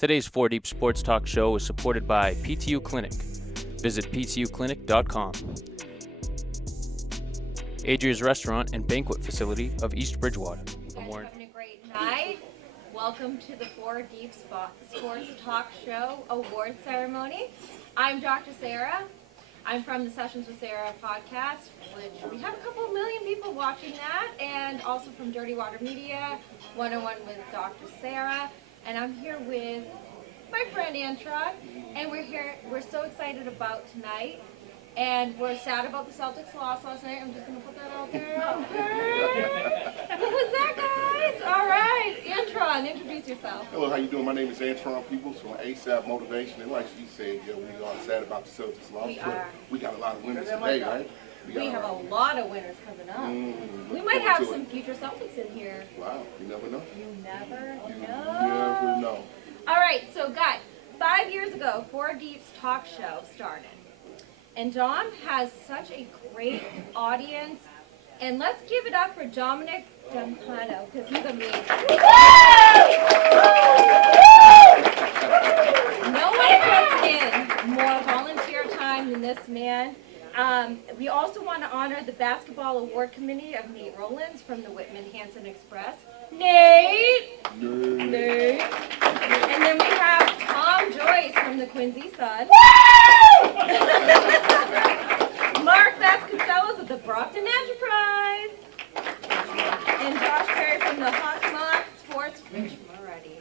Today's 4 Deep Sports Talk show is supported by PTU Clinic. Visit ptuclinic.com. Adria's Restaurant and Banquet Facility of East Bridgewater. Having a great night. Welcome to the 4 Deep Sports Talk Show award ceremony. I'm Dr. Sarah. I'm from the Sessions with Sarah podcast, which we have a couple million people watching that, and also from Dirty Water Media, 101 with Dr. Sarah. And I'm here with my friend Antron, and we're so excited about tonight. And we're sad about the Celtics loss last night. I'm just going to put that out there. Okay. What was that, guys? All right. Antron, introduce yourself. Hello, how you doing? My name is Antron Peoples from ASAP Motivation. And like she said, we are sad about the Celtics loss. We are. We got a lot of winners today, right? We have a lot of winners coming up. We might have some future Celtics in here. Wow, you never know. You never You know. never know. All right, so guys, 5 years ago, 4 Deep's talk show started. And Dom has such a great audience. And let's give it up for Dominic D'Ampato, because he's amazing. No one puts in more volunteer time than this man. We also want to honor the Basketball Award Committee of Nate Rollins from the Whitman Hanson Express. Nate! Nate! And then we have Tom Joyce from the Quincy Sun. Mark Vasconcelos of the Brockton Enterprise. And Josh Perry from the Hot Mock Sports Rich Moretti.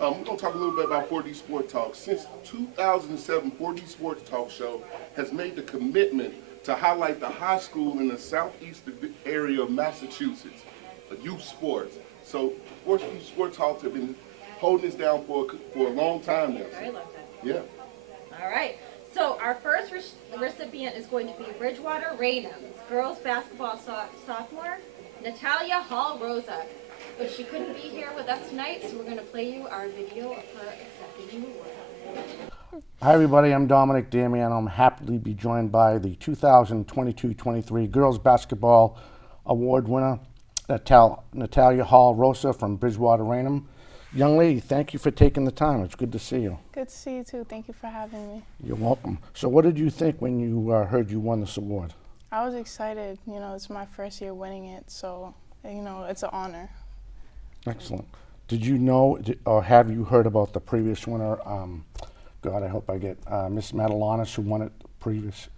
We're going to talk a little bit about 4D Sport Talk. Since 2007, 4D Sports Talk Show has made the commitment to highlight the high school in the southeastern area of Massachusetts, youth sports. So 4D Sport Talks have been holding this down for a long time now. Very long time. Yeah. All right. So our first recipient is going to be Bridgewater Raynham's girls basketball sophomore, Natalia Hall Rosa. But she couldn't be here with us tonight, so we're going to play you our video of her accepting the award. Hi everybody, I'm Dominic Damiano. I'm happy to be joined by the 2022-23 Girls Basketball Award winner, Natalia Hall Rosa from Bridgewater Raynham. Young lady, thank you for taking the time. It's good to see you. Good to see you too. Thank you for having me. You're welcome. So what did you think when you heard you won this award? I was excited. It's my first year winning it, so, it's an honor. Excellent. Did you know, or have you heard about the previous winner? God, I hope I get Miss Madelanis, who won it previous.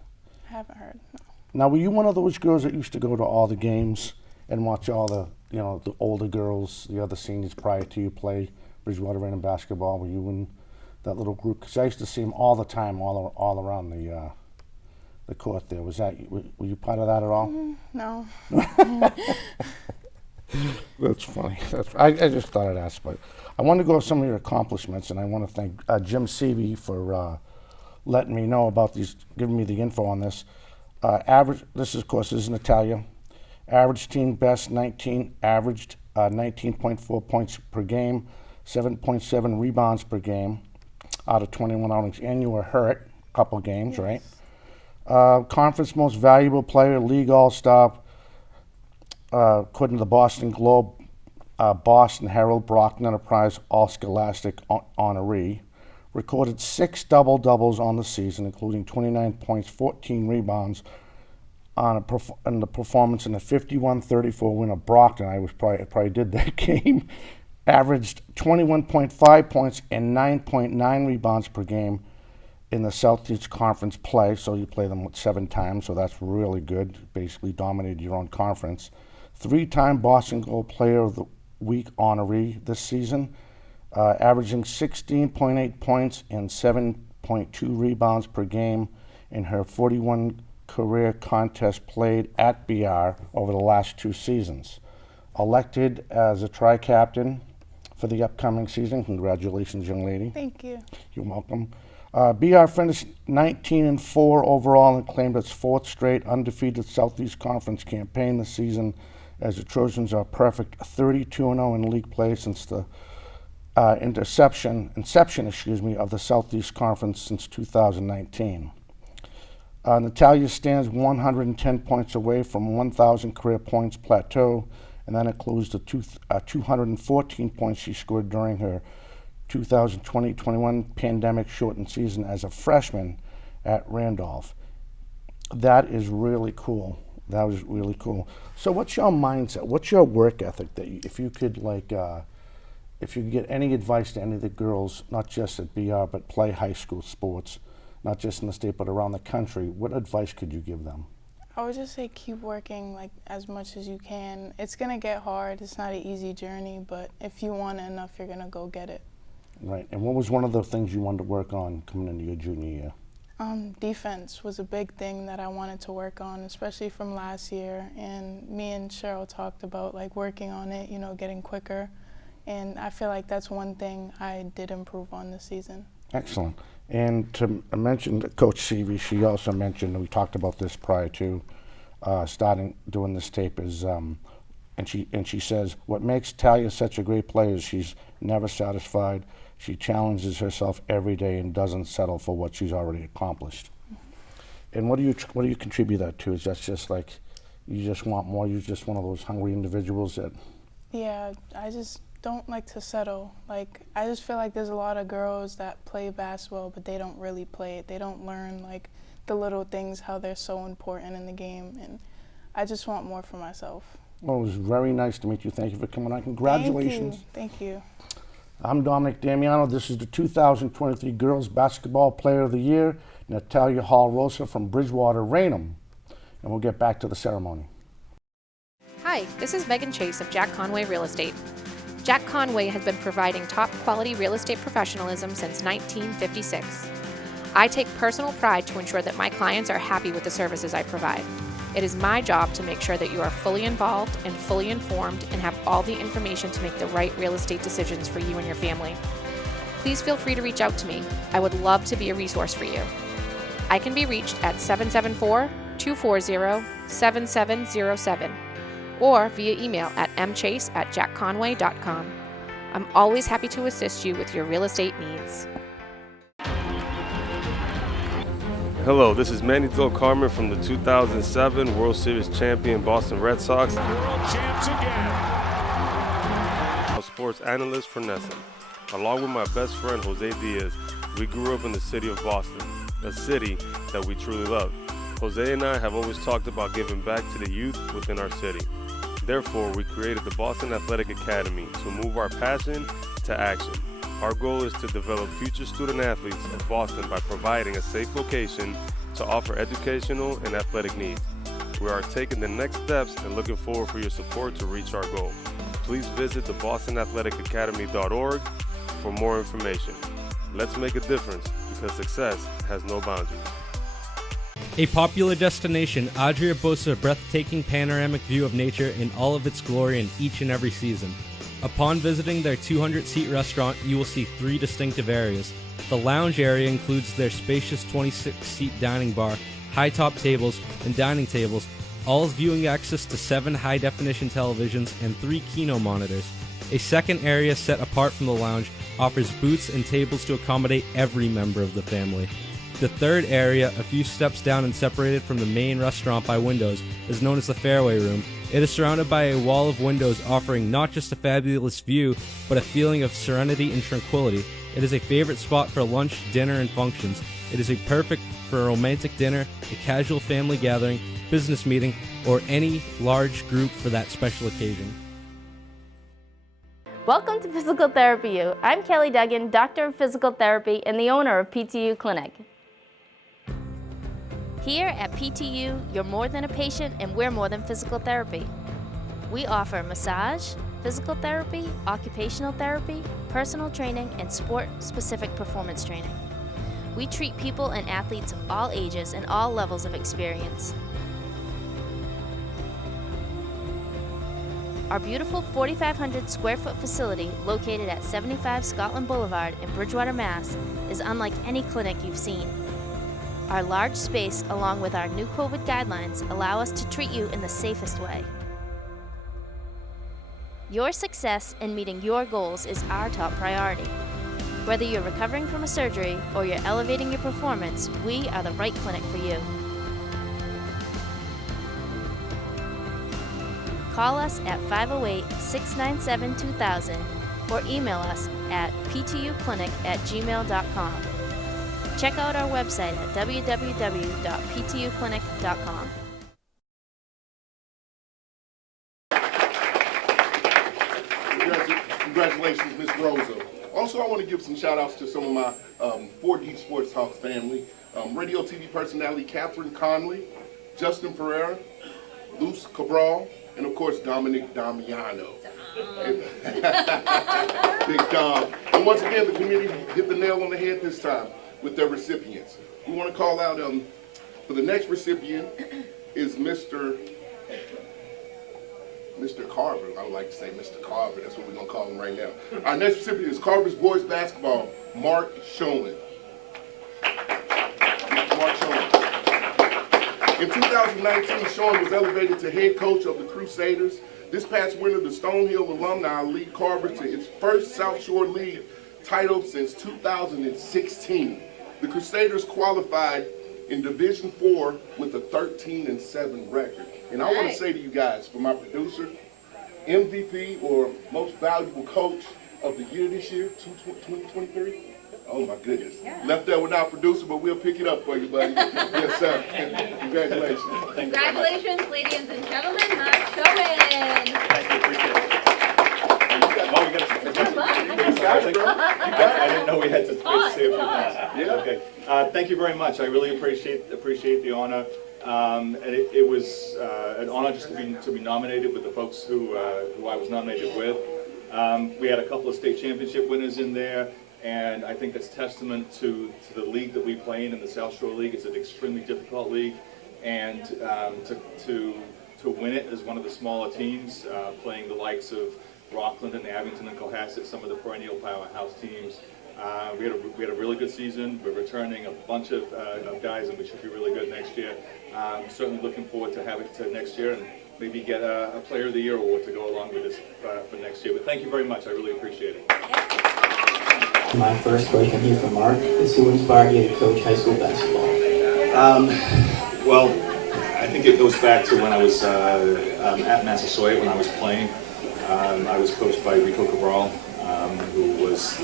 I haven't heard, no. Now, were you one of those girls that used to go to all the games and watch all the, the older girls, the other seniors prior to you play Bridgewater Raynham basketball? Were you in that little group? Because I used to see them all the time, all around the court there. Were you part of that at all? No. That's funny. I just thought I'd ask, but I want to go over some of your accomplishments, and I want to thank Jim Seavey for letting me know about these, giving me the info on this. This is Natalia. Average team best 19, averaged 19.4 points per game, 7.7 rebounds per game out of 21 outings. And you were hurt a couple games, yes. Right? Conference most valuable player, league all-star, according to the Boston Globe, Boston Herald, Brockton Enterprise, All-Scholastic honoree. Recorded 6 double-doubles on the season, including 29 points, 14 rebounds, in the performance in a 51-34 win of Brockton. I probably did that game. Averaged 21.5 points and 9.9 rebounds per game in the Southeast Conference play. So you play them 7 times, so that's really good. Basically dominated your own conference. 3-time Boston Globe Player of the Week honoree this season, averaging 16.8 points and 7.2 rebounds per game in her 41 career contests played at BR over the last 2 seasons. Elected as a tri-captain for the upcoming season. Congratulations, young lady. Thank you. You're welcome. BR finished 19-4 overall and claimed its 4th straight undefeated Southeast Conference campaign this season, as the Trojans are perfect 32-0 in league play since the inception of the Southeast Conference since 2019. Natalia stands 110 points away from 1,000 career points plateau, and that includes the 214 points she scored during her 2020-21 pandemic shortened season as a freshman at Randolph. That is really cool. That was really cool. So what's your mindset? What's your work ethic that if you could if you could get any advice to any of the girls, not just at BR, but play high school sports, not just in the state, but around the country, what advice could you give them? I would just say keep working like as much as you can. It's gonna get hard. It's not an easy journey, but if you want it enough, you're gonna go get it. Right. And what was one of the things you wanted to work on coming into your junior year? Defense was a big thing that I wanted to work on, especially from last year. And me and Cheryl talked about like working on it, you know, getting quicker. And I feel like that's one thing I did improve on this season. Excellent. And to mention Coach Seavey, she also mentioned, and we talked about this prior to starting doing this tape, is and she says, what makes Talia such a great player is she's never satisfied. She challenges herself every day and doesn't settle for what she's already accomplished. And what do you contribute that to? Is that just like you just want more? You're just one of those hungry individuals that? Yeah, I just don't like to settle. Like, I just feel like there's a lot of girls that play basketball, but they don't really play it. They don't learn like the little things, how they're so important in the game, and I just want more for myself. Well, it was very nice to meet you. Thank you for coming on. Congratulations. Thank you. I'm Dominic Damiano. This is the 2023 Girls Basketball Player of the Year, Natalia Hall-Rosa from Bridgewater Raynham. And we'll get back to the ceremony. Hi, this is Megan Chase of Jack Conway Real Estate. Jack Conway has been providing top quality real estate professionalism since 1956. I take personal pride to ensure that my clients are happy with the services I provide. It is my job to make sure that you are fully involved and fully informed and have all the information to make the right real estate decisions for you and your family. Please feel free to reach out to me. I would love to be a resource for you. I can be reached at 774-240-7707 or via email at mchase@jackconway.com. I'm always happy to assist you with your real estate needs. Hello, this is Manny Del Carmen from the 2007 World Series champion Boston Red Sox. World champs again. A sports analyst for NESN. Along with my best friend Jose Diaz, we grew up in the city of Boston, a city that we truly love. Jose and I have always talked about giving back to the youth within our city. Therefore, we created the Boston Athletic Academy to move our passion to action. Our goal is to develop future student athletes of Boston by providing a safe location to offer educational and athletic needs. We are taking the next steps and looking forward for your support to reach our goal. Please visit thebostonathleticacademy.org for more information. Let's make a difference because success has no boundaries. A popular destination, Adria boasts a breathtaking panoramic view of nature in all of its glory in each and every season. Upon visiting their 200-seat restaurant, you will see 3 distinctive areas. The lounge area includes their spacious 26-seat dining bar, high-top tables, and dining tables, all with viewing access to 7 high-definition televisions and 3 Kino monitors. A second area set apart from the lounge offers booths and tables to accommodate every member of the family. The third area, a few steps down and separated from the main restaurant by windows, is known as the Fairway Room. It is surrounded by a wall of windows offering not just a fabulous view, but a feeling of serenity and tranquility. It is a favorite spot for lunch, dinner, and functions. It is perfect for a romantic dinner, a casual family gathering, business meeting, or any large group for that special occasion. Welcome to Physical Therapy U. I'm Kelly Duggan, Doctor of Physical Therapy and the owner of PTU Clinic. Here at PTU, you're more than a patient and we're more than physical therapy. We offer massage, physical therapy, occupational therapy, personal training, and sport-specific performance training. We treat people and athletes of all ages and all levels of experience. Our beautiful 4,500 square foot facility located at 75 Scotland Boulevard in Bridgewater, Mass. is unlike any clinic you've seen. Our large space, along with our new COVID guidelines, allow us to treat you in the safest way. Your success in meeting your goals is our top priority. Whether you're recovering from a surgery or you're elevating your performance, we are the right clinic for you. Call us at 508-697-2000 or email us at ptuclinic@gmail.com. Check out our website at www.ptuclinic.com. Congratulations, Ms. Rosa. Also, I want to give some shout outs to some of my 4D Sports Talk family. Radio TV personality Catherine Conley, Justin Ferreira, Luz Cabral, and of course Dominic Damiano. Big Dom. And once again, the community hit the nail on the head this time with their recipients. We want to call out for the next recipient is Mr. Carver. I would like to say Mr. Carver. That's what we're going to call him right now. Our next recipient is Carver's boys basketball, Mark Schoen. Mark Schoen. In 2019, Schoen was elevated to head coach of the Crusaders. This past winter, the Stonehill alumni lead Carver to its first South Shore League title since 2016. The Crusaders qualified in Division IV with a 13-7 record. And I want to say to you guys, for my producer, MVP or most valuable coach of the year this year, 2023. Oh my goodness. Yeah. Left there with our producer, but we'll pick it up for you, buddy. Yes, sir. Congratulations. Congratulations, ladies and gentlemen, Mark Schoen. Thank you, appreciate it. I didn't know we had to say a few things. Yeah. Okay. Thank you very much. I really appreciate the honor. And it was an honor just to be nominated with the folks who I was nominated with. We had a couple of state championship winners in there, and I think that's testament to the league that we play in the South Shore League. It's an extremely difficult league, and to win it as one of the smaller teams, playing the likes of Rockland and Abington and Cohasset, some of the perennial powerhouse teams. We had a really good season. We're returning a bunch of guys, and we should be really good next year. Certainly looking forward to have it to next year and maybe get a Player of the Year award to go along with this for next year. But thank you very much. I really appreciate it. My first question here for Mark is, who inspired you to coach high school basketball? Well, I think it goes back to when I was at Massasoit when I was playing. I was coached by Rico Cabral, who was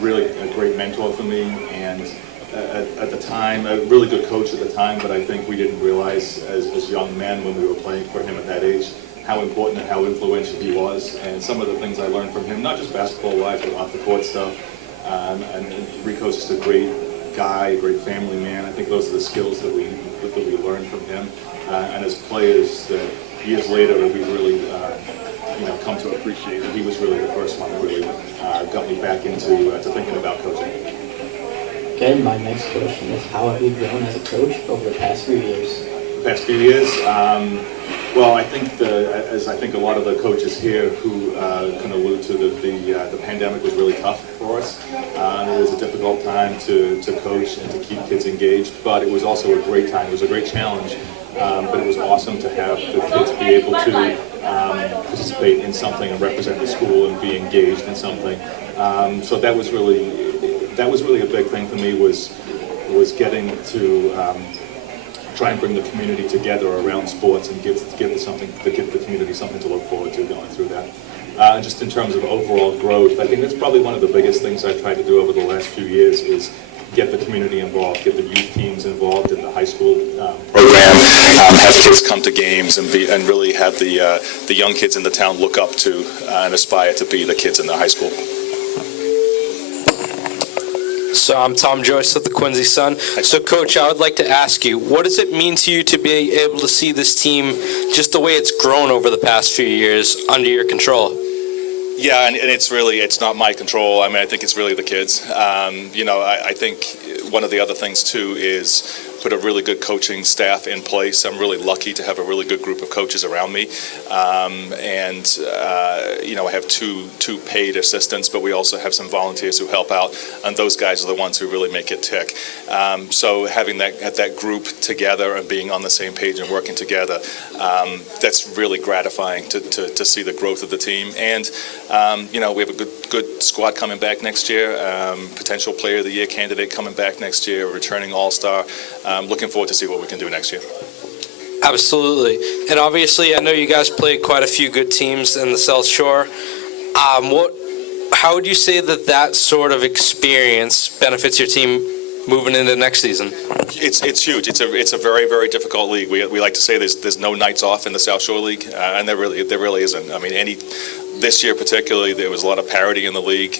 really a great mentor for me, and at the time, a really good coach at the time, but I think we didn't realize as young men when we were playing for him at that age how important and how influential he was, and some of the things I learned from him, not just basketball-wise, but off the court stuff. And Rico's just a great guy, a great family man. I think those are the skills that we learned from him. And as players, years later, we really come to appreciate it. He was really the first one that really got me back into thinking about coaching. Okay, my next question is, how have you grown as a coach over the past few years? The past few years? Well, I think as I think a lot of the coaches here who can allude to, the pandemic was really tough for us. It was a difficult time to coach and to keep kids engaged, but it was also a great time. It was a great challenge, but it was awesome to have the kids be able to participate in something and represent the school and be engaged in something. So that was really a big thing for me, was getting to try and bring the community together around sports and give the community something to look forward to going through that. Just in terms of overall growth, I think that's probably one of the biggest things I've tried to do over the last few years is get the community involved, get the youth teams involved in the high school program, have kids come to games and really have the young kids in the town look up to and aspire to be the kids in the high school. So I'm Tom Joyce of the Quincy Sun. So Coach, I would like to ask you, what does it mean to you to be able to see this team just the way it's grown over the past few years under your control? Yeah, and it's not my control. I mean, I think it's really the kids. I think one of the other things too is put a really good coaching staff in place. I'm really lucky to have a really good group of coaches around me. I have two paid assistants, but we also have some volunteers who help out, and those guys are the ones who really make it tick. So having that group together and being on the same page and working together, that's really gratifying to see the growth of the team. And we have a good squad coming back next year, potential Player of the Year candidate coming back next year, returning All-Star. Looking forward to see what we can do next year. Absolutely. And obviously, I know you guys played quite a few good teams in the South Shore. How would you say that sort of experience benefits your team moving into next season? It's huge. It's a very, very difficult league. We like to say there's no nights off in the South Shore League, and there really isn't. I mean, this year particularly, there was a lot of parity in the league,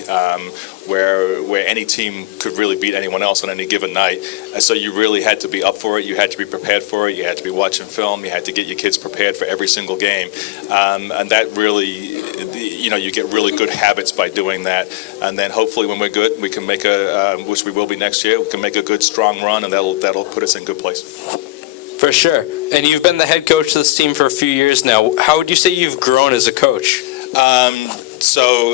where any team could really beat anyone else on any given night. And so you really had to be up for it. You had to be prepared for it. You had to be watching film. You had to get your kids prepared for every single game, and that really, you get really good habits by doing that. And then hopefully, when we're good, we can make which we will be next year. We can make a good, strong run, and that'll put us in good place. For sure. And you've been the head coach of this team for a few years now. How would you say you've grown as a coach? So,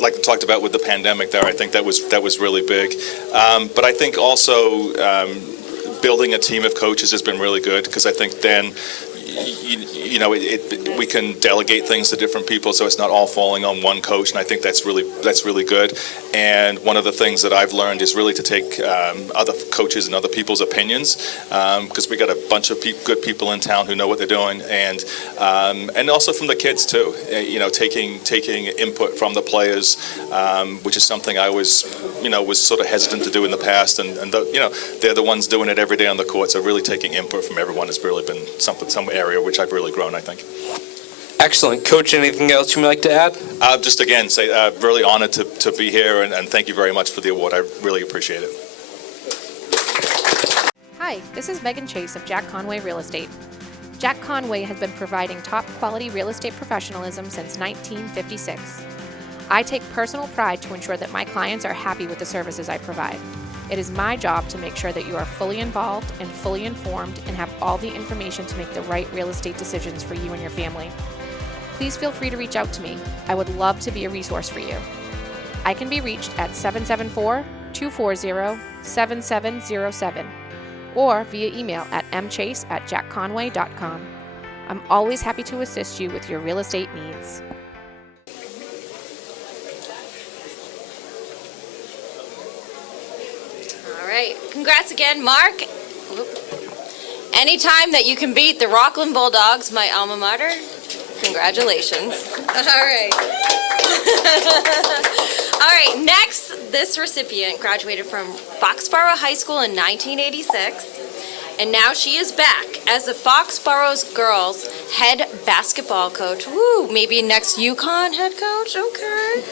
like I talked about with the pandemic there, I think that was really big. But I think also building a team of coaches has been really good, because I think then we can delegate things to different people, so it's not all falling on one coach, and I think that's really good. And one of the things that I've learned is really to take other coaches and other people's opinions, because we got a bunch of good people in town who know what they're doing, and also from the kids too. Taking input from the players, which is something I was sort of hesitant to do in the past, and they're the ones doing it every day on the court. So really taking input from everyone has really been some area which I've really grown, I think. Excellent. Coach, anything else you'd like to add? Just again, say really honored to be here, and thank you very much for the award. I really appreciate it. Hi, this is Megan Chase of Jack Conway Real Estate. Jack Conway has been providing top quality real estate professionalism since 1956. I take personal pride to ensure that my clients are happy with the services I provide. It is my job to make sure that you are fully involved and fully informed and have all the information to make the right real estate decisions for you and your family. Please feel free to reach out to me. I would love to be a resource for you. I can be reached at 774-240-7707 or via email at mchase@jackconway.com. I'm always happy to assist you with your real estate needs. All right. Congrats again, Mark. Anytime that you can beat the Rockland Bulldogs, my alma mater, congratulations. All right. All right, next, this recipient graduated from Foxborough High School in 1986, and now she is back as the Foxborough's girls head basketball coach. Woo, maybe next UConn head coach, okay.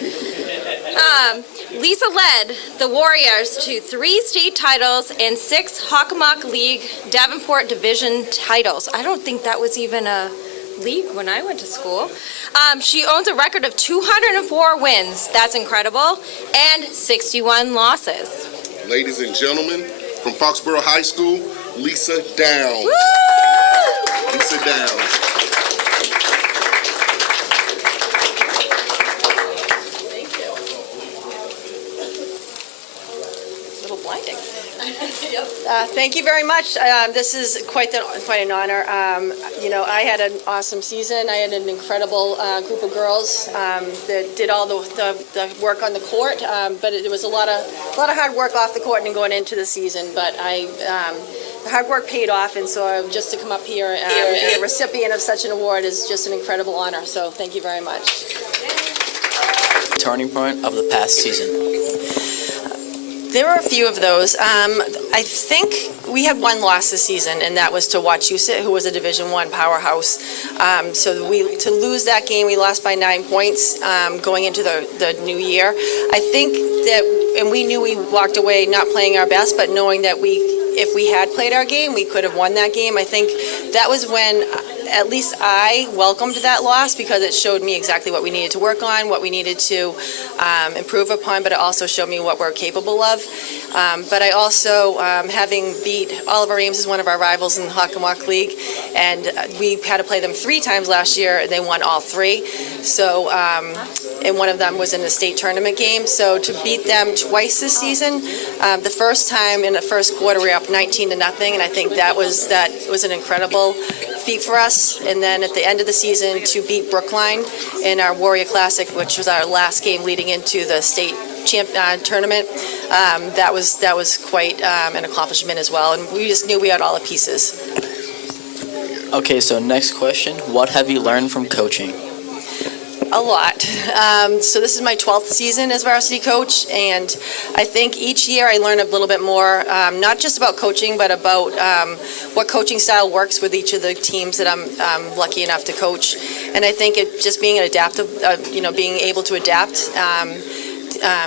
Lisa led the Warriors to 3 state titles and 6 Hockomock League Davenport Division titles. I don't think that was even a league when I went to school. She owns a record of 204 wins, that's incredible, and 61 losses. Ladies and gentlemen, from Foxborough High School, Lisa Downs. Woo! Lisa Downs. Thank you very much. This is quite an honor. I had an awesome season. I had an incredible group of girls that did all the work on the court, but it was a lot of hard work off the court and going into the season. But the hard work paid off, and so just to come up here and be a recipient of such an award is just an incredible honor. So thank you very much. Turning point of the past season. There were a few of those. I think we had one loss this season, and that was to Wachusett, who was a Division I powerhouse. So to lose that game, we lost by 9 points going into the new year. I think that, and we knew we walked away not playing our best, but knowing that if we had played our game, we could have won that game. I think that was when at least I welcomed that loss, because it showed me exactly what we needed to work on, what we needed to improve upon, but it also showed me what we're capable of. But I also, having beat Oliver Ames, is one of our rivals in the Hockomock League, and we had to play them 3 times last year, and they won all 3. So, and one of them was in the state tournament game. So to beat them twice this season, the first time in the first quarter we were up 19-0, and I think that was an incredible feat for us. And then at the end of the season to beat Brookline in our Warrior Classic, which was our last game leading into the state tournament, that was quite an accomplishment as well. And we just knew we had all the pieces. Okay, so next question. What have you learned from coaching? A lot. So this is my 12th season as varsity coach, and I think each year I learn a little bit more, not just about coaching, but about what coaching style works with each of the teams that I'm lucky enough to coach. And I think it just being an adaptive, being able to adapt.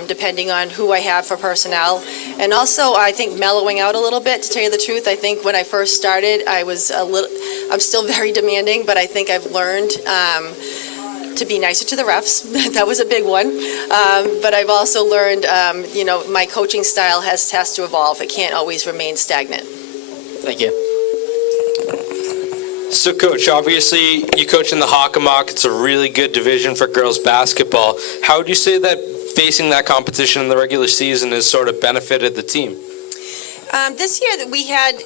Depending on who I have for personnel. And also, I think mellowing out a little bit, to tell you the truth. I think when I first started, I'm still very demanding, but I think I've learned to be nicer to the refs. That was a big one. But I've also learned, my coaching style has to evolve. It can't always remain stagnant. Thank you. So, Coach, obviously you coach in the Hockomock. It's a really good division for girls basketball. How would you say that facing that competition in the regular season has sort of benefited the team? This year that we had,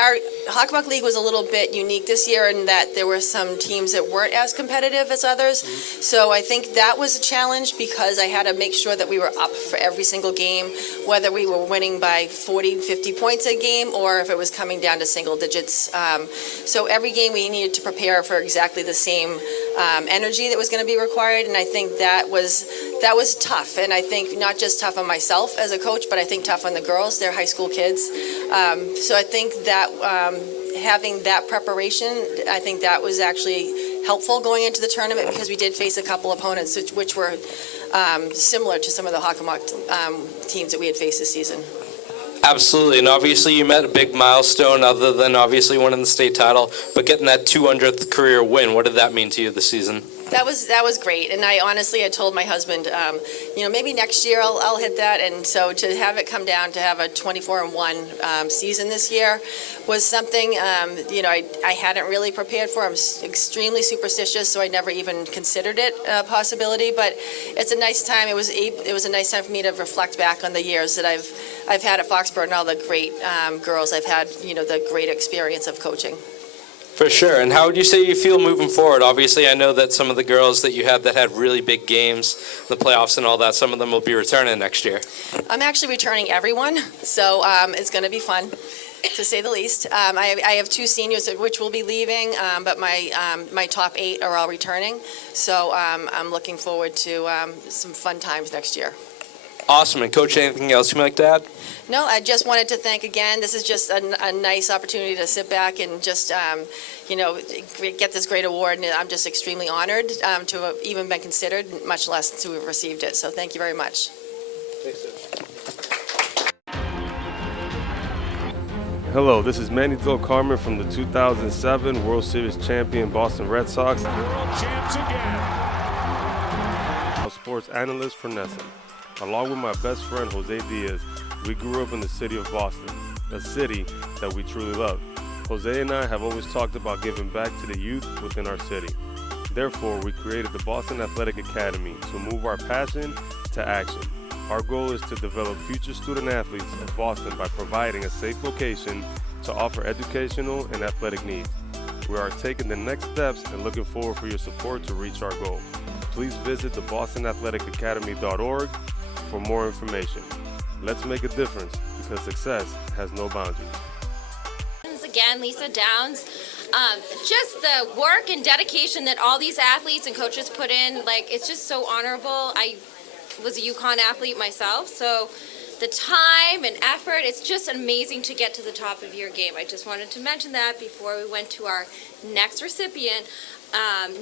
our Hockomock League was a little bit unique this year in that there were some teams that weren't as competitive as others. So I think that was a challenge because I had to make sure that we were up for every single game, whether we were winning by 40, 50 points a game or if it was coming down to single digits. So every game we needed to prepare for exactly the same energy that was going to be required, and I think that was tough. And I think not just tough on myself as a coach, but I think tough on the girls. They're high school kids. So I think that having that preparation, I think that was actually helpful going into the tournament because we did face a couple opponents which were similar to some of the Hockomock teams that we had faced this season. Absolutely, and obviously you met a big milestone other than obviously winning the state title, but getting that 200th career win, what did that mean to you this season? That was great, and I told my husband, maybe next year I'll hit that, and so to have it come down to have a 24-1 season this year was something, I hadn't really prepared for. I'm extremely superstitious, so I never even considered it a possibility, but it's a nice time. It was a nice time for me to reflect back on the years that I've had at Foxborough and all the great girls I've had, the great experience of coaching. For sure. And how would you say you feel moving forward? Obviously, I know that some of the girls that you had that had really big games, the playoffs and all that, some of them will be returning next year. I'm actually returning everyone, so it's going to be fun, to say the least. I have 2 seniors which will be leaving, but my top 8 are all returning. So I'm looking forward to some fun times next year. Awesome. And Coach, anything else you'd like to add? No, I just wanted to thank again. This is just a nice opportunity to sit back and just, get this great award. And I'm just extremely honored to have even been considered, much less to have received it. So thank you very much. Hello, this is Manny Del Carmen from the 2007 World Series champion Boston Red Sox. World champs again. Sports analyst for NESN. Along with my best friend Jose Diaz, we grew up in the city of Boston, a city that we truly love. Jose and I have always talked about giving back to the youth within our city. Therefore, we created the Boston Athletic Academy to move our passion to action. Our goal is to develop future student athletes of Boston by providing a safe location to offer educational and athletic needs. We are taking the next steps and looking forward for your support to reach our goal. Please visit the BostonAthleticAcademy.org for more information. Let's make a difference because success has no boundaries. Again, Lisa Downs. Just the work and dedication that all these athletes and coaches put in, it's just so honorable. I was a UConn athlete myself, so the time and effort, it's just amazing to get to the top of your game. I just wanted to mention that before we went to our next recipient.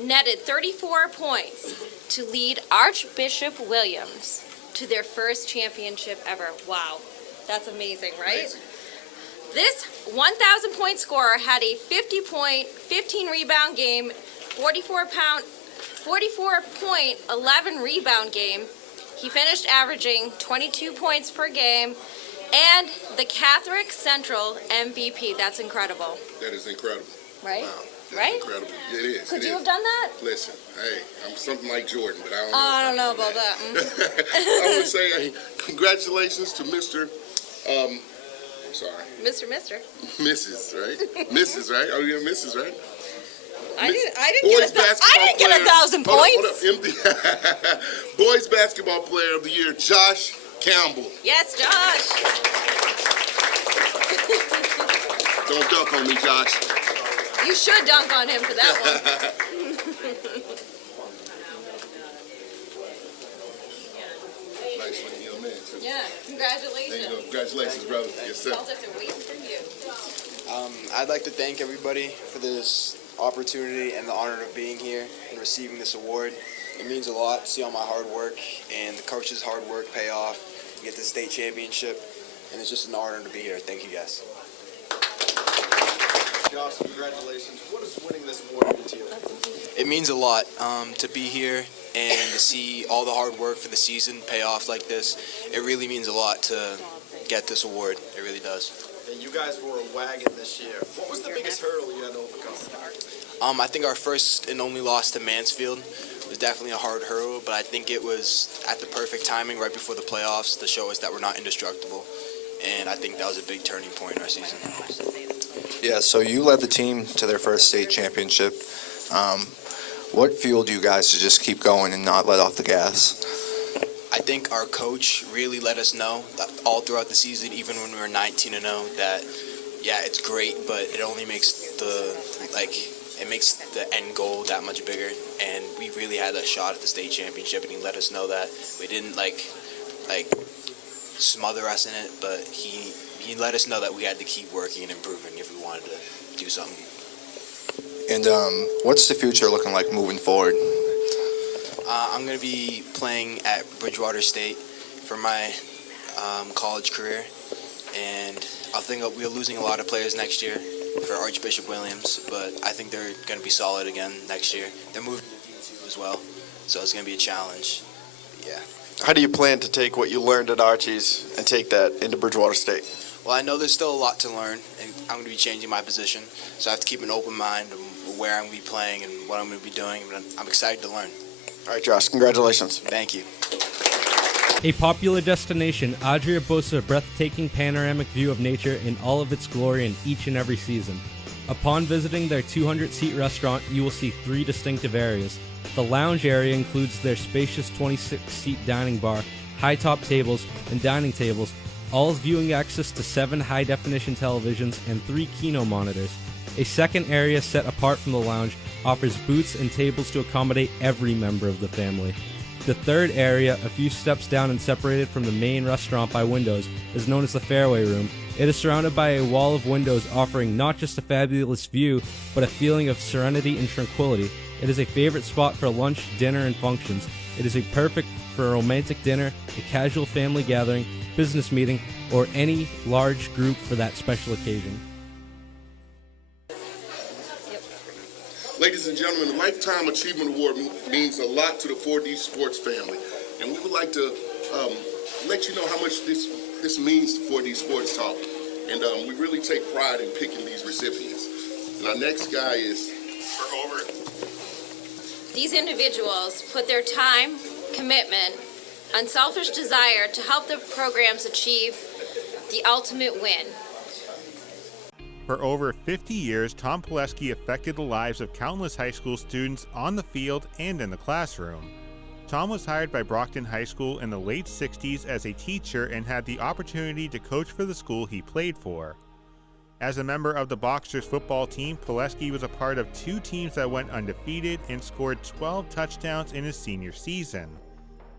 Netted 34 points to lead Archbishop Williams to their first championship ever. Wow, that's amazing, right? Amazing. This 1,000-point scorer had a 50-point, 15-rebound game, 44-point, 11-rebound game. He finished averaging 22 points per game, and the Catholic Central MVP. That's incredible. That is incredible. Right? Wow. That's right? Incredible. It is. Could you have done that? Listen, hey, I'm something like Jordan, but I don't know about that. I would say congratulations to Mr. I'm sorry. Mr. Mrs., right? Mrs., right? Oh, you're Mrs., right? I didn't get 1,000 points. Hold up. Boys basketball player of the year, Josh Campbell. Yes, Josh. Don't dunk on me, Josh. You should dunk on him for that one. Congratulations, brother. Yes, sir. I'd like to thank everybody for this opportunity and the honor of being here and receiving this award. It means a lot to see all my hard work and the coaches' hard work pay off, get the state championship, and it's just an honor to be here. Thank you, guys. Josh, congratulations. What does winning this award mean to you? It means a lot to be here and to see all the hard work for the season pay off like this. It really means a lot to get this award. It really does. And you guys were a wagon this year. What was the biggest hurdle you had to overcome? I think our first and only loss to Mansfield was definitely a hard hurdle, but I think it was at the perfect timing right before the playoffs to show us that we're not indestructible. And I think that was a big turning point in our season. Yeah, so you led the team to their first state championship. What fueled you guys to just keep going and not let off the gas? I think our coach really let us know that all throughout the season, even when we were 19-0, that yeah, it's great, but it only makes it makes the end goal that much bigger. And we really had a shot at the state championship, and he let us know that. We didn't like smother us in it, but he let us know that we had to keep working and improving if we wanted to do something. And what's the future looking like moving forward? I'm going to be playing at Bridgewater State for my college career, and I think we're losing a lot of players next year for Archbishop Williams, but I think they're going to be solid again next year. They're moving to D2 as well, so it's going to be a challenge. Yeah. How do you plan to take what you learned at Archie's and take that into Bridgewater State? Well, I know there's still a lot to learn, and I'm going to be changing my position, so I have to keep an open mind of where I'm going to be playing and what I'm going to be doing, but I'm excited to learn. All right, Josh, congratulations. Thank you. A popular destination, Adria boasts a breathtaking panoramic view of nature in all of its glory in each and every season. Upon visiting their 200-seat restaurant, you will see 3 distinctive areas. The lounge area includes their spacious 26-seat dining bar, high-top tables, and dining tables, all with viewing access to 7 high-definition televisions and 3 Kino monitors. A second area set apart from the lounge offers booths and tables to accommodate every member of the family. The third area, a few steps down and separated from the main restaurant by windows, is known as the Fairway Room. It is surrounded by a wall of windows offering not just a fabulous view, but a feeling of serenity and tranquility. It is a favorite spot for lunch, dinner, and functions. It is perfect for a romantic dinner, a casual family gathering, business meeting, or any large group for that special occasion. Ladies and gentlemen, the Lifetime Achievement Award means a lot to the 4D Sports family. And we would like to let you know how much this means to 4D Sports Talk. And we really take pride in picking these recipients. And our next guy is over. These individuals put their time, commitment, unselfish desire to help the programs achieve the ultimate win. For over 50 years, Tom Pileski affected the lives of countless high school students on the field and in the classroom. Tom was hired by Brockton High School in the late 60s as a teacher and had the opportunity to coach for the school he played for. As a member of the Boxers football team, Pileski was a part of 2 teams that went undefeated and scored 12 touchdowns in his senior season.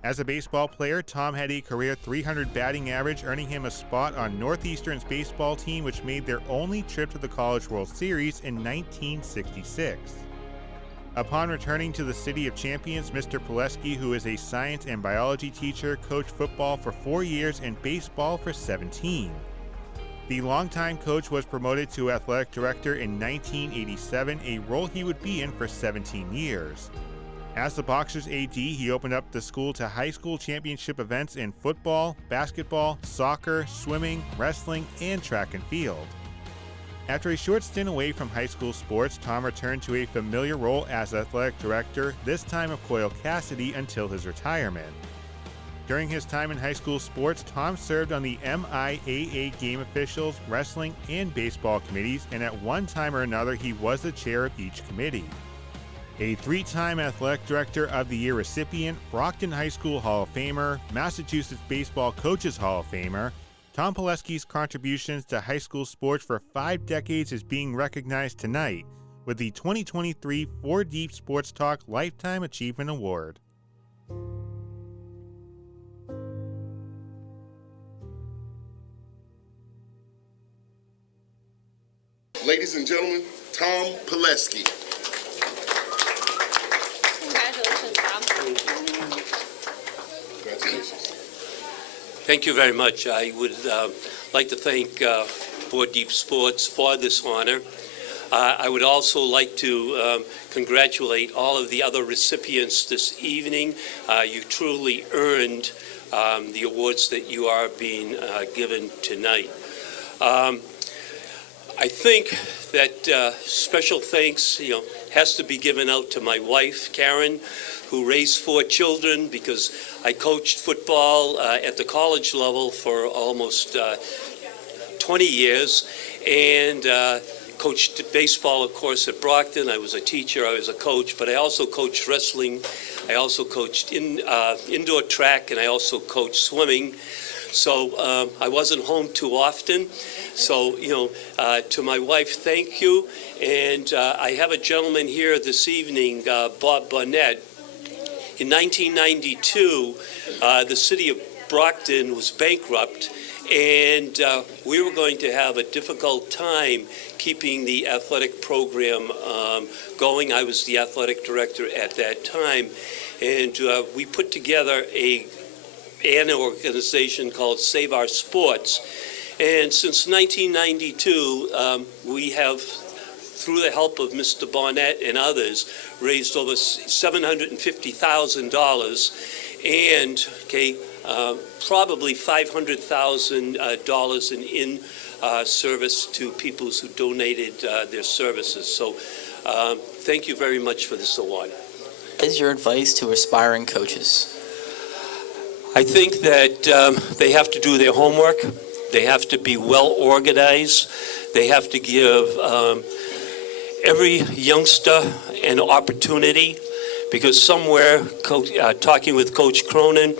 As a baseball player, Tom had a career .300 batting average, earning him a spot on Northeastern's baseball team, which made their only trip to the College World Series in 1966. Upon returning to the City of Champions, Mr. Pileski, who is a science and biology teacher, coached football for 4 years and baseball for 17. The longtime coach was promoted to athletic director in 1987, a role he would be in for 17 years. As the Boxers AD, he opened up the school to high school championship events in football, basketball, soccer, swimming, wrestling, and track and field. After a short stint away from high school sports, Tom returned to a familiar role as athletic director, this time of Coyle Cassidy, until his retirement. During his time in high school sports, Tom served on the MIAA game officials, wrestling, and baseball committees, and at one time or another he was the chair of each committee. A 3-time Athletic Director of the Year recipient, Brockton High School Hall of Famer, Massachusetts Baseball Coaches Hall of Famer, Tom Pileski's contributions to high school sports for 5 decades is being recognized tonight with the 2023 4 Deep Sports Talk Lifetime Achievement Award. Ladies and gentlemen, Tom Pileski. Congratulations, Tom. Congratulations. Thank you very much. I would like to thank Four Deep Sports for this honor. I would also like to congratulate all of the other recipients this evening. You truly earned the awards that you are being given tonight. I think that special thanks, has to be given out to my wife, Karen, who raised 4 children, because I coached football at the college level for almost 20 years, and coached baseball, of course, at Brockton. I was a teacher, I was a coach, but I also coached wrestling. I also coached indoor track, and I also coached swimming. So I wasn't home too often. So, to my wife, thank you. And I have a gentleman here this evening, Bob Barnett. In 1992, the city of Brockton was bankrupt, and we were going to have a difficult time keeping the athletic program going. I was the athletic director at that time, and we put together an organization called Save Our Sports. And since 1992, we have, through the help of Mr. Barnett and others, raised over $750,000 and probably $500,000 in service to people who donated their services. So thank you very much for this award. What is your advice to aspiring coaches? I think that they have to do their homework. They have to be well organized. They have to give every youngster an opportunity, because somewhere, talking with Coach Cronin,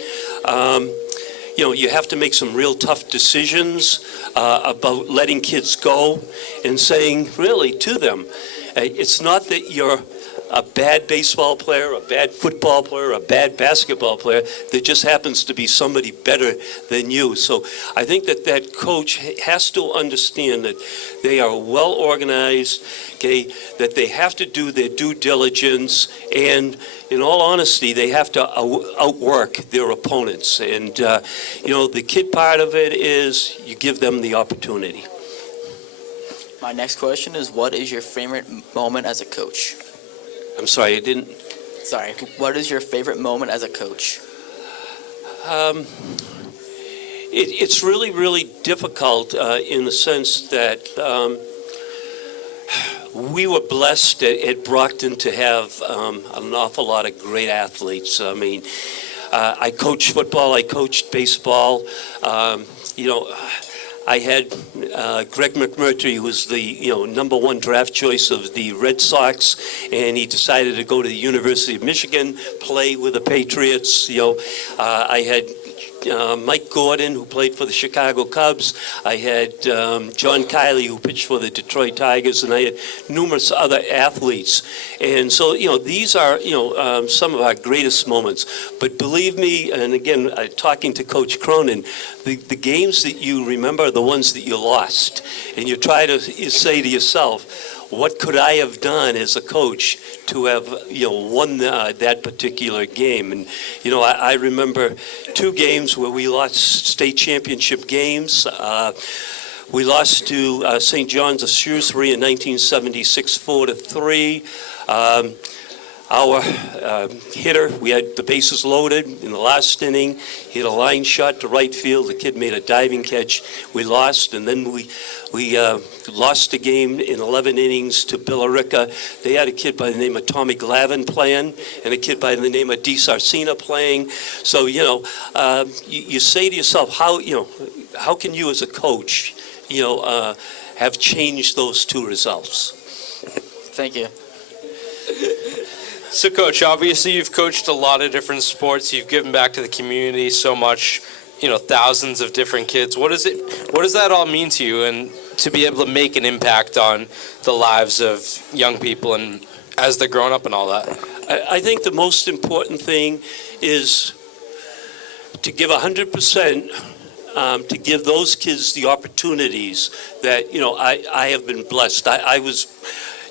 you have to make some real tough decisions about letting kids go and saying really to them, it's not that you're a bad baseball player, a bad football player, a bad basketball player. There just happens to be somebody better than you. So I think that coach has to understand that they are well organized, that they have to do their due diligence, and in all honesty, they have to outwork their opponents. And, the kid part of it is you give them the opportunity. My next question is, what is your favorite moment as a coach? I'm sorry, I didn't... Sorry, what is your favorite moment as a coach? It's really, really difficult in the sense that we were blessed at Brockton to have an awful lot of great athletes. I mean, I coached football, I coached baseball. I had Greg McMurtry, who was the #1 draft choice of the Red Sox, and he decided to go to the University of Michigan, play with the Patriots. I had Mike Gordon, who played for the Chicago Cubs. I had John Kiley, who pitched for the Detroit Tigers, and I had numerous other athletes. And so, these are, some of our greatest moments. But believe me, and again, talking to Coach Cronin, the games that you remember are the ones that you lost. And you try to say to yourself, what could I have done as a coach to have, won that particular game? And, I remember 2 games where we lost state championship games. We lost to St. John's of Shrewsbury in 1976, 4-3. Our hitter, we had the bases loaded in the last inning. He had a line shot to right field. The kid made a diving catch. We lost, and then we lost the game in 11 innings to Billerica. They had a kid by the name of Tommy Glavin playing, and a kid by the name of Dee Sarcina playing. So, you say to yourself, how can you as a coach, have changed those 2 results? Thank you. So, Coach, obviously you've coached a lot of different sports. You've given back to the community so much, thousands of different kids. What does that all mean to you, and to be able to make an impact on the lives of young people and as they're growing up and all that? I think the most important thing is to give 100% to give those kids the opportunities that, you know, I have been blessed. I was,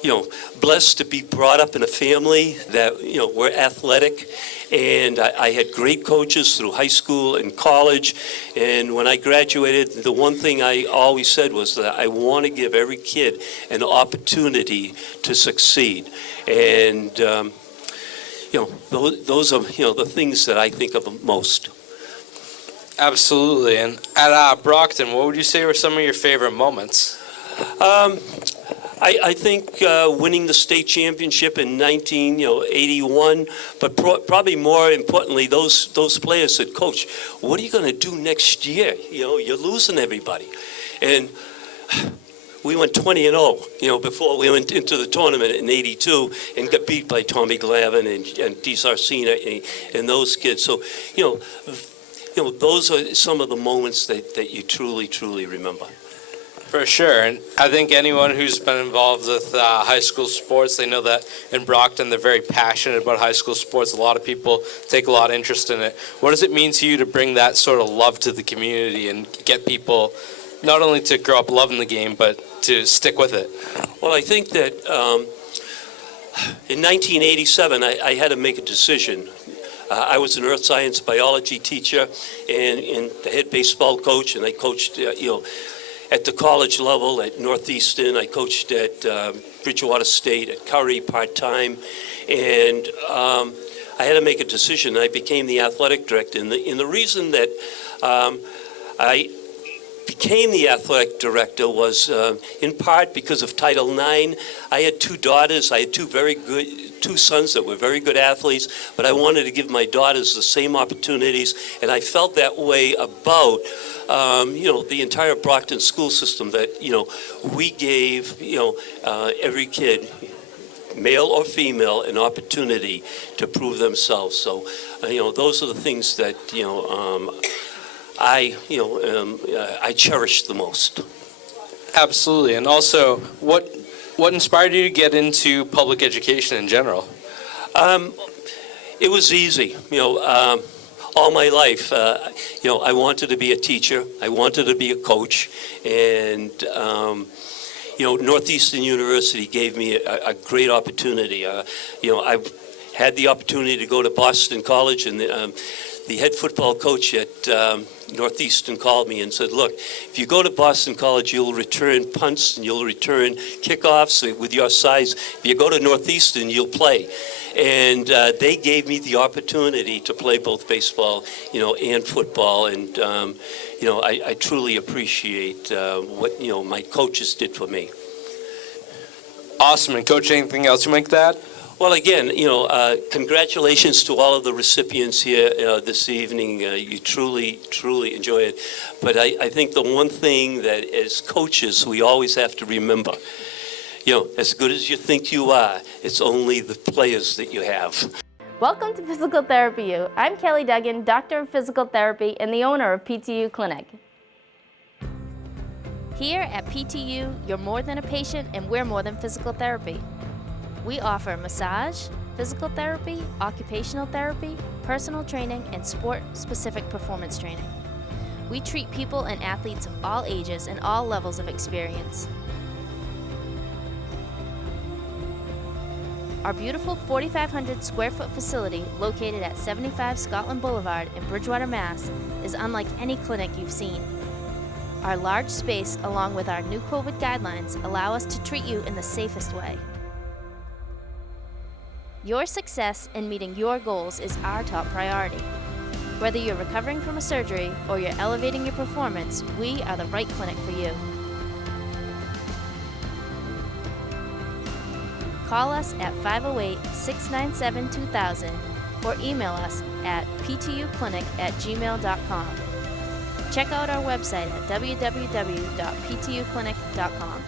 you know, blessed to be brought up in a family that, you know, were athletic. And I had great coaches through high school and college. And when I graduated, the one thing I always said was that I want to give every kid an opportunity to succeed. And, you know, those are, you know, the things that I think of most. Absolutely. And at Brockton, what would you say were some of your favorite moments? I think winning the state championship in 1981, but probably more importantly, those players said, "Coach, what are you going to do next year? You know, you're losing everybody," and we went 20-0. You know, before we went into the tournament in '82 and got beat by Tommy Glavin and Dee Sarcina and those kids. So, you know, those are some of the moments that you truly remember. For sure, and I think anyone who's been involved with high school sports, they know that in Brockton they're very passionate about high school sports. A lot of people take a lot of interest in it. What does it mean to you to bring that sort of love to the community and get people not only to grow up loving the game, but to stick with it? Well, I think that in 1987, I had to make a decision. I was an earth science biology teacher and the head baseball coach, and I coached, you know, at the college level at Northeastern. I coached at Bridgewater State, at Curry part-time, and I had to make a decision. I became the athletic director, and the reason that I became the athletic director was in part because of Title IX. I had two daughters. I had two sons that were very good athletes, but I wanted to give my daughters the same opportunities, and I felt that way about you know, the entire Brockton school system, that, you know, we gave, you know, every kid, male or female, an opportunity to prove themselves. So, you know, those are the things that, you know, I cherish the most. Absolutely. And also, what inspired you to get into public education in general? It was easy, you know. All my life, you know, I wanted to be a teacher. I wanted to be a coach, and you know, Northeastern University gave me a great opportunity. You know, I had the opportunity to go to Boston College, and the head football coach at Northeastern called me and said, "Look, if you go to Boston College, you'll return punts and you'll return kickoffs with your size. If you go to Northeastern, you'll play." And they gave me the opportunity to play both baseball, you know, and football. And you know, I truly appreciate what, you know, my coaches did for me. Awesome. And Coach, anything else you make that? Well, again, you know, congratulations to all of the recipients here this evening. You truly enjoy it. But I think the one thing that as coaches we always have to remember, you know, as good as you think you are, it's only the players that you have. Welcome to Physical Therapy U. I'm Kelly Duggan, Doctor of Physical Therapy and the owner of PTU Clinic. Here at PTU, you're more than a patient and we're more than physical therapy. We offer massage, physical therapy, occupational therapy, personal training, and sport-specific performance training. We treat people and athletes of all ages and all levels of experience. Our beautiful 4,500 square foot facility located at 75 Scotland Boulevard in Bridgewater, Mass. is unlike any clinic you've seen. Our large space, along with our new COVID guidelines, allow us to treat you in the safest way. Your success in meeting your goals is our top priority. Whether you're recovering from a surgery or you're elevating your performance, we are the right clinic for you. Call us at 508-697-2000 or email us at ptuclinic@gmail.com. Check out our website at www.ptuclinic.com.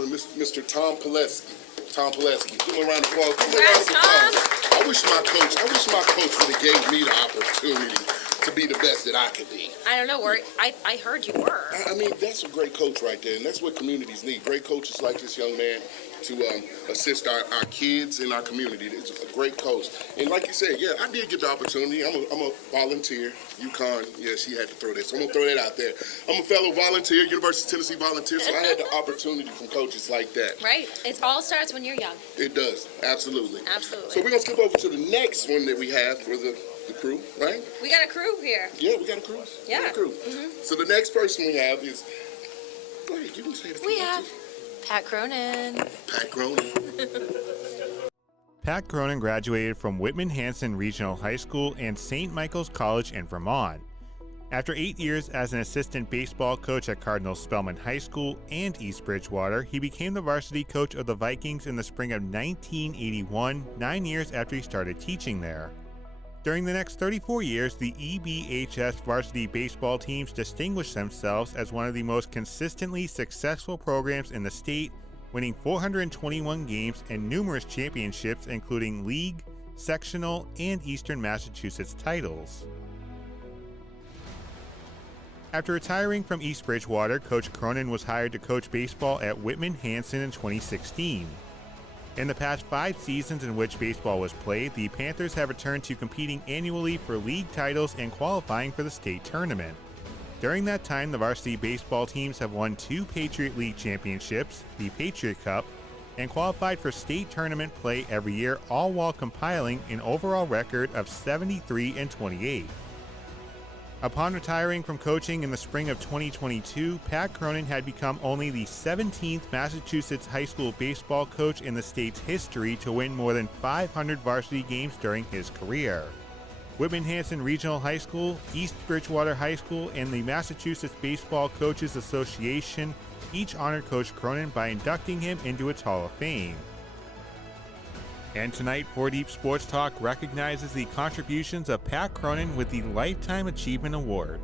Mr. Tom Pileski. Tom Pileski. Give him a round of applause. Congrats, Tom. I wish my coach would have gave me the opportunity to be the best that I could be. I don't know, I heard you were. I mean, that's a great coach right there, and that's what communities need. Great coaches like this young man. to assist our kids in our community. It's a great coach. And like you said, yeah, I did get the opportunity. I'm a volunteer. UConn, yeah, she had to throw that. So I'm going to throw that out there. I'm a fellow volunteer, University of Tennessee volunteer, so I had the opportunity from coaches like that. Right. It all starts when you're young. It does, absolutely. Absolutely. So we're going to skip over to the next one that we have for the crew, right? We got a crew here. Yeah, we got a crew. Yeah. We got a crew. So the next person we have is, go ahead, you can say it if you We want have to. Pat Cronin. Pat Cronin. Pat Cronin graduated from Whitman-Hanson Regional High School and St. Michael's College in Vermont. After 8 years as an assistant baseball coach at Cardinal Spellman High School and East Bridgewater, he became the varsity coach of the Vikings in the spring of 1981, 9 years after he started teaching there. During the next 34 years, the EBHS varsity baseball teams distinguished themselves as one of the most consistently successful programs in the state, winning 421 games and numerous championships, including league, sectional, and Eastern Massachusetts titles. After retiring from East Bridgewater, Coach Cronin was hired to coach baseball at Whitman-Hanson in 2016. In the past 5 seasons in which baseball was played, the Panthers have returned to competing annually for league titles and qualifying for the state tournament. During that time, the varsity baseball teams have won 2 Patriot League championships, the Patriot Cup, and qualified for state tournament play every year, all while compiling an overall record of 73-28. Upon retiring from coaching in the spring of 2022, Pat Cronin had become only the 17th Massachusetts high school baseball coach in the state's history to win more than 500 varsity games during his career. Whitman-Hanson Regional High School, East Bridgewater High School, and the Massachusetts Baseball Coaches Association each honored Coach Cronin by inducting him into its Hall of Fame. And tonight, 4 Deep Sports Talk recognizes the contributions of Pat Cronin with the Lifetime Achievement Award.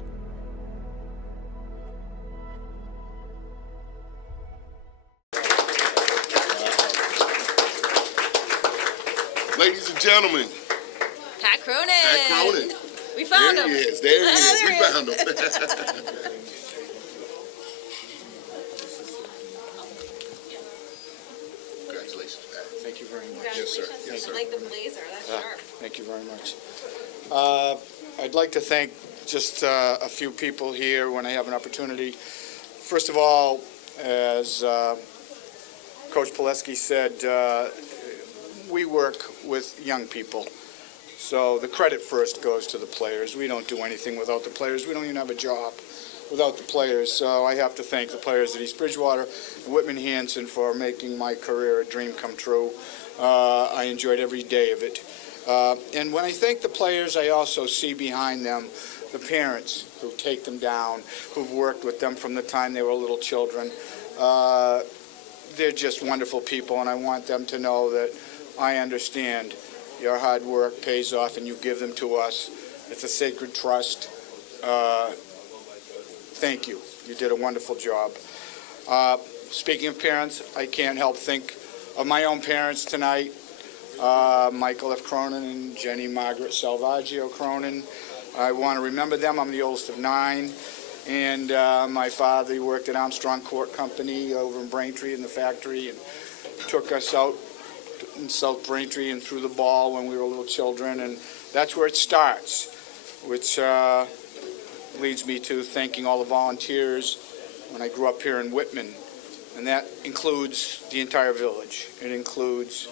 Ladies and gentlemen, Pat Cronin. Pat Cronin. We found there him. He is. There he is. There We he is. found him. Congratulations, Pat. Thank you very much. Yes, sir. Yes, sir. I like the blazer. That's sharp. Thank you very much. I'd like to thank just a few people here when I have an opportunity. First of all, as Coach Pileski said, we work with young people. So the credit first goes to the players. We don't do anything without the players. We don't even have a job without the players. So I have to thank the players at East Bridgewater and Whitman-Hanson for making my career a dream come true. I enjoyed every day of it. And when I thank the players, I also see behind them the parents who take them down, who've worked with them from the time they were little children. They're just wonderful people, and I want them to know that I understand your hard work pays off and you give them to us. It's a sacred trust. Thank you. You did a wonderful job. Speaking of parents, I can't help think of my own parents tonight. Michael F. Cronin and Jenny Margaret Salvaggio Cronin. I want to remember them. I'm the oldest of 9. And my father, he worked at Armstrong Court Company over in Braintree in the factory and took us out in South Braintree and threw the ball when we were little children. And that's where it starts, which leads me to thanking all the volunteers when I grew up here in Whitman. And that includes the entire village. It includes,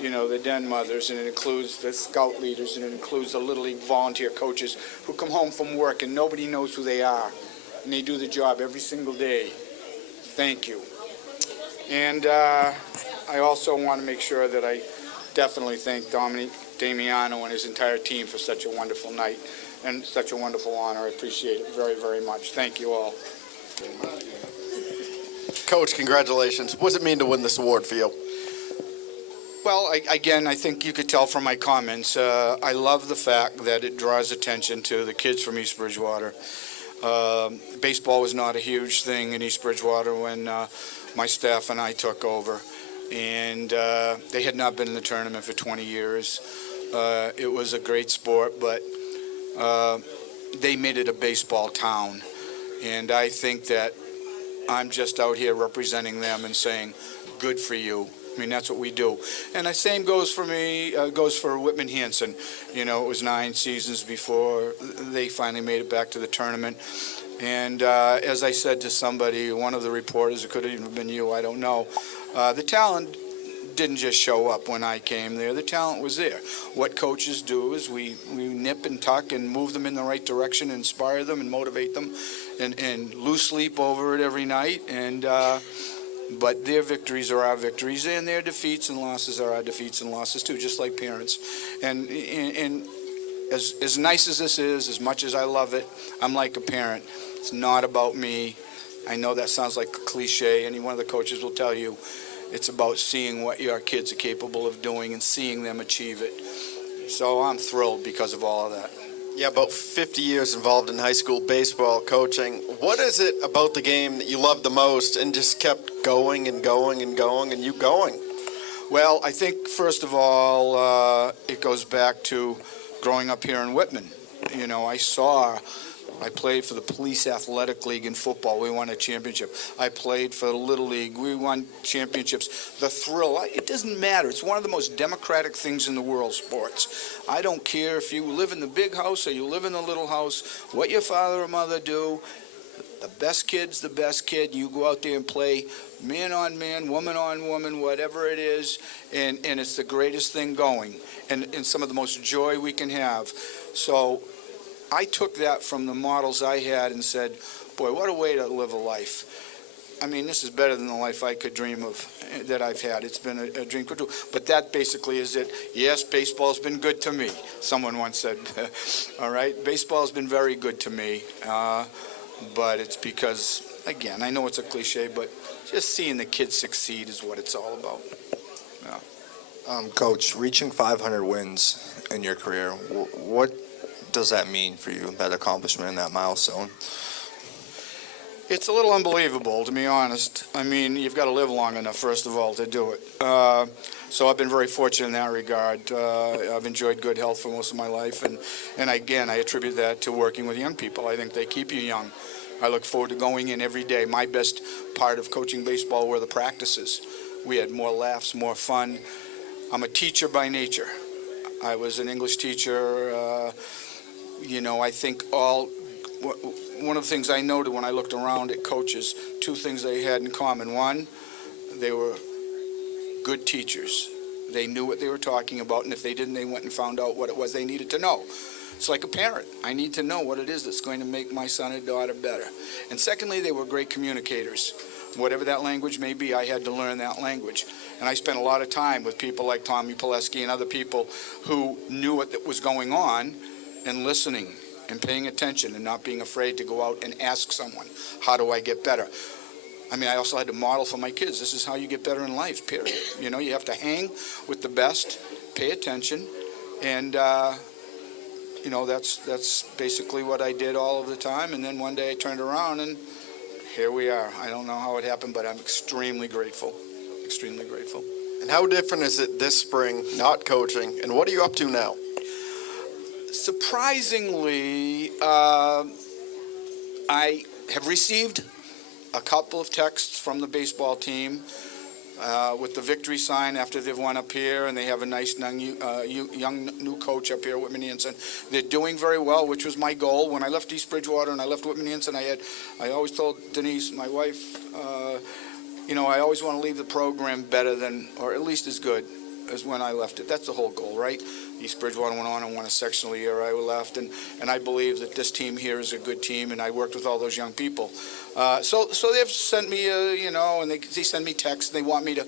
you know, the den mothers, and it includes the scout leaders, and it includes the Little League volunteer coaches who come home from work and nobody knows who they are. And they do the job every single day. Thank you. And I also want to make sure that I definitely thank Dominic Damiano and his entire team for such a wonderful night and such a wonderful honor. I appreciate it very, very much. Thank you all. Coach, congratulations. What does it mean to win this award for you? Well, again, I think you could tell from my comments, I love the fact that it draws attention to the kids from East Bridgewater. Baseball was not a huge thing in East Bridgewater when my staff and I took over. And they had not been in the tournament for 20 years. It was a great sport, but they made it a baseball town. And I think that I'm just out here representing them and saying, good for you. I mean, that's what we do. And the same goes for me, goes for Whitman Hanson. You know, it was 9 seasons before they finally made it back to the tournament. And as I said to somebody, one of the reporters, it could have even been you, I don't know, the talent didn't just show up when I came there. The talent was there. What coaches do is we nip and tuck and move them in the right direction, inspire them and motivate them, and lose sleep over it every night. And but their victories are our victories, and their defeats and losses are our defeats and losses too, just like parents. And as nice as this is, as much as I love it, I'm like a parent. It's not about me. I know that sounds like a cliche. Any one of the coaches will tell you it's about seeing what your kids are capable of doing and seeing them achieve it. So I'm thrilled because of all of that. Yeah, about 50 years involved in high school baseball coaching. What is it about the game that you love the most and just kept going and going and going and you going? Well, I think, first of all, it goes back to growing up here in Whitman. You know, I played for the Police Athletic League in football. We won a championship. I played for the Little League. We won championships. The thrill, it doesn't matter. It's one of the most democratic things in the world, sports. I don't care if you live in the big house or you live in the little house, what your father or mother do. The best kid's the best kid. You go out there and play man on man, woman on woman, whatever it is, and it's the greatest thing going and some of the most joy we can have. So I took that from the models I had and said, boy, what a way to live a life. I mean, this is better than the life I could dream of that I've had. It's been a dream come true. But that basically is it. Yes, baseball's been good to me. Someone once said, all right, baseball's been very good to me. But it's because, again, I know it's a cliche, but just seeing the kids succeed is what it's all about. Yeah. Coach, reaching 500 wins in your career, what does that mean for you, that accomplishment and that milestone? It's a little unbelievable, to be honest. I mean, you've got to live long enough, first of all, to do it. So I've been very fortunate in that regard. I've enjoyed good health for most of my life, and again, I attribute that to working with young people. I think they keep you young. I look forward to going in every day. My best part of coaching baseball were the practices. We had more laughs, more fun. I'm a teacher by nature. I was an English teacher. You know, I think one of the things I noted when I looked around at coaches, 2 things they had in common. One, they were good teachers. They knew what they were talking about, and if they didn't, they went and found out what it was they needed to know. It's like a parent. I need to know what it is that's going to make my son or daughter better. And secondly, they were great communicators. Whatever that language may be, I had to learn that language. And I spent a lot of time with people like Tommy Pileski and other people who knew what was going on and listening and paying attention and not being afraid to go out and ask someone, how do I get better? I mean, I also had to model for my kids, this is how you get better in life, period. You know, you have to hang with the best, pay attention, and you know, that's basically what I did all of the time. And then one day I turned around and here we are. I don't know how it happened, but I'm extremely grateful, extremely grateful. And how different is it this spring, not coaching, and what are you up to now? Surprisingly, I have received a couple of texts from the baseball team with the victory sign after they've won up here, and they have a nice young new coach up here, Whitman Hanson. They're doing very well, which was my goal. When I left East Bridgewater and I left Whitman Hanson, I always told Denise, my wife, you know, I always want to leave the program better than, or at least as good as when I left it. That's the whole goal, right? East Bridgewater went on and won a sectional year. I left, and I believe that this team here is a good team, and I worked with all those young people. So they've sent me, you know, and they send me texts. They want me to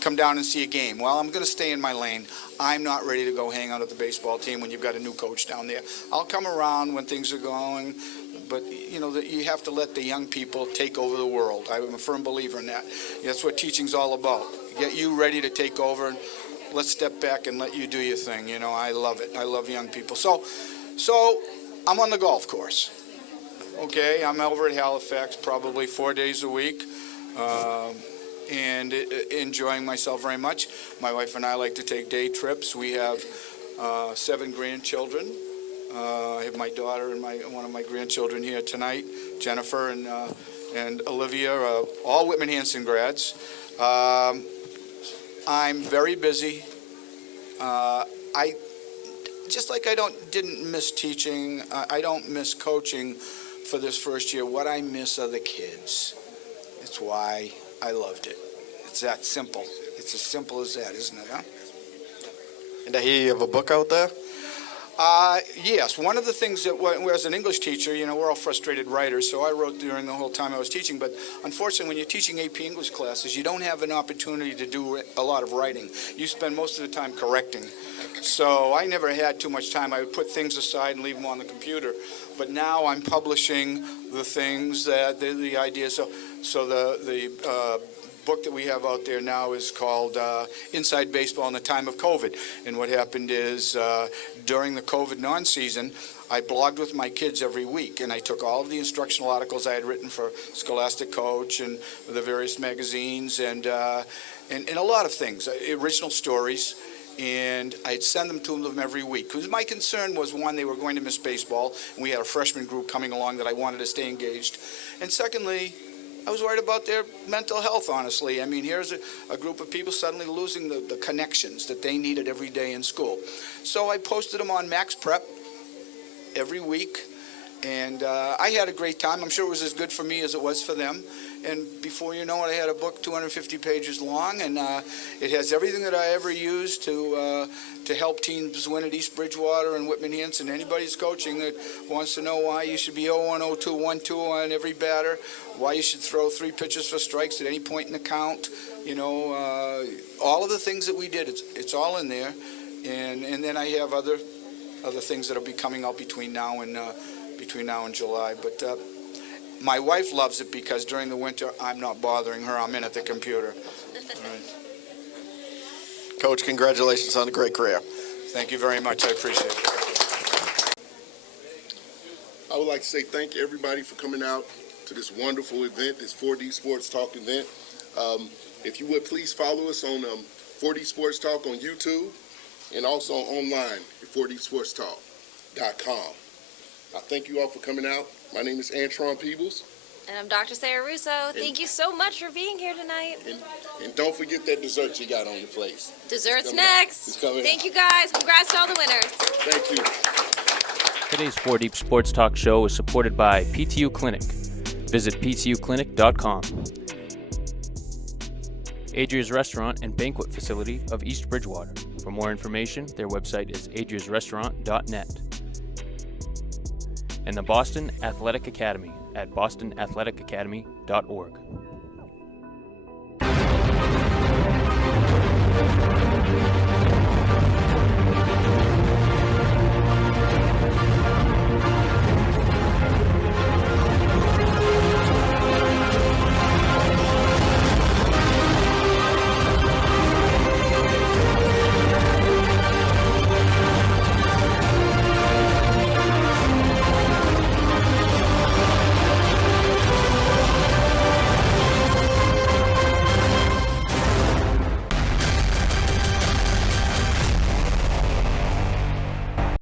come down and see a game. Well, I'm going to stay in my lane. I'm not ready to go hang out at the baseball team when you've got a new coach down there. I'll come around when things are going, but, you know, you have to let the young people take over the world. I'm a firm believer in that. That's what teaching's all about. Get you ready to take over, and let's step back and let you do your thing. You know, I love it. I love young people. So I'm on the golf course. Okay, I'm over at Halifax probably 4 days a week, and enjoying myself very much. My wife and I like to take day trips. We have 7 grandchildren. I have my daughter and one of my grandchildren here tonight, Jennifer and Olivia, all Whitman Hanson grads. I'm very busy. I just like I didn't miss teaching. I don't miss coaching for this first year. What I miss are the kids. It's why I loved it. It's that simple. It's as simple as that, isn't it, huh? And I hear you have a book out there? Yes, one of the things that, as an English teacher, you know, we're all frustrated writers, so I wrote during the whole time I was teaching, but unfortunately when you're teaching AP English classes, you don't have an opportunity to do a lot of writing. You spend most of the time correcting. So I never had too much time. I would put things aside and leave them on the computer. But now I'm publishing the things that, the ideas, so the book that we have out there now is called Inside Baseball in the Time of COVID. And what happened is during the COVID non-season, I blogged with my kids every week, and I took all of the instructional articles I had written for Scholastic Coach and the various magazines and a lot of things, original stories, and I'd send them to them every week. Because my concern was, one, they were going to miss baseball, and we had a freshman group coming along that I wanted to stay engaged. And secondly, I was worried about their mental health, honestly. I mean, here's a group of people suddenly losing the connections that they needed every day in school. So I posted them on Max Prep every week, and I had a great time. I'm sure it was as good for me as it was for them. And before you know it, I had a book 250 pages long, and it has everything that I ever used to help teams win at East Bridgewater and Whitman Hanson. Anybody's coaching that wants to know why you should be 0-1, 0-2, 1-2 on every batter, why you should throw 3 pitches for strikes at any point in the count, you know, all of the things that we did, it's all in there. And then I have other things that will be coming out between now and July. But my wife loves it because during the winter, I'm not bothering her. I'm in at the computer. Right. Coach, congratulations on a great career. Thank you very much. I appreciate it. I would like to say thank you, everybody, for coming out to this wonderful event, this 4D Sports Talk event. If you would, please follow us on 4D Sports Talk on YouTube and also online at 4dsportstalk.com. I thank you all for coming out. My name is Antron Peebles. And I'm Dr. Sarah Russo. Thank you so much for being here tonight. And don't forget that dessert you got on your place. Dessert's next. It's coming Thank out. you guys. Congrats to all the winners. Thank you. Today's 4 Deep Sports Talk show is supported by PTU Clinic. Visit ptuclinic.com. Adria's Restaurant and Banquet Facility of East Bridgewater. For more information, their website is adriasrestaurant.net. And the Boston Athletic Academy at bostonathleticacademy.org.